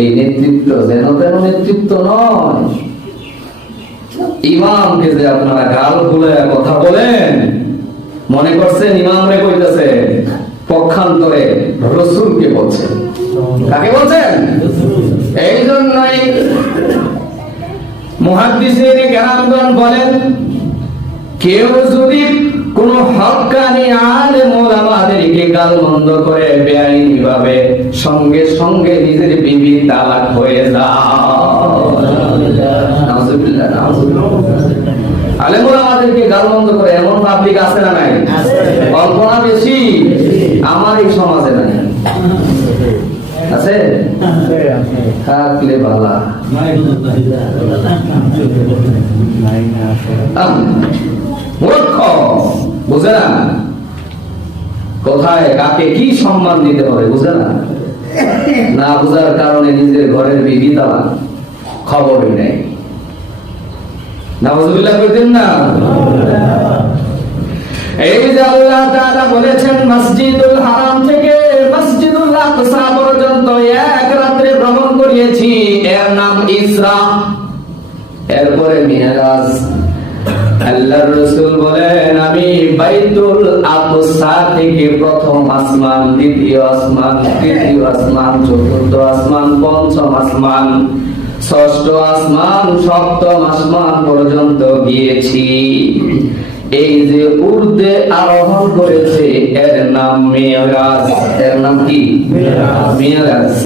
এই নেতৃত্ব যেন তেন নেতৃত্ব নয়। ইমামকে যে আপনারা গাল খুলে কথা বলেন, মনে করছেন ইমামরে কইতেছে, পক্ষান্তরে রাসূলকে বলছেন। কাকে বলছেন? এই জন্যই মুহাদ্দিসিন কেরামগণ বলেন, কেউ যদি কোন হক্কানি আলেম ওলামাদেরকে গালমন্দ করে বেআইনি ভাবে, সঙ্গে সঙ্গে নিজের বিবি তালাক হয়ে যায়। নাউজুবিল্লাহ, নাউজুবিল্লাহ। আলেম ওলামাদেরকে গালমন্দ করে এমন পাবলিক আছে না নাই? কল্পনা বেশি, আমার এই সমাজে নাই। আছে? থাকলে ভালা। মূর্খ, বুঝে না কোথায় কাকে কি সম্মান দিতে হবে, বুঝে না। না বুঝার কারণে নিজের ঘরের বিবি তালা খবরই নেই। নাউজুবিল্লাহ কইতেন না। এই যে আল্লাহ তাআলা বলেছেন, মসজিদুল হারাম থেকে মসজিদুল আকসা পর্যন্ত এক রাত্রে ভ্রমণ করিয়েছি, এর নাম ইসরা। এরপরে মিরাজ। আল্লাহর রাসূল বলেন, আমি বাইতুল আকসা থেকে প্রথম আসমান, দ্বিতীয় আসমান, তৃতীয় আসমান, চতুর্থ আসমান, পঞ্চম আসমান, ষষ্ঠ আসমান, সপ্তম আসমান পর্যন্ত গিয়েছি। এই যে ঊর্ধ্বে আরোহণ করেছে এর নাম মিরাজ। এর নাম কি? মিরাজ।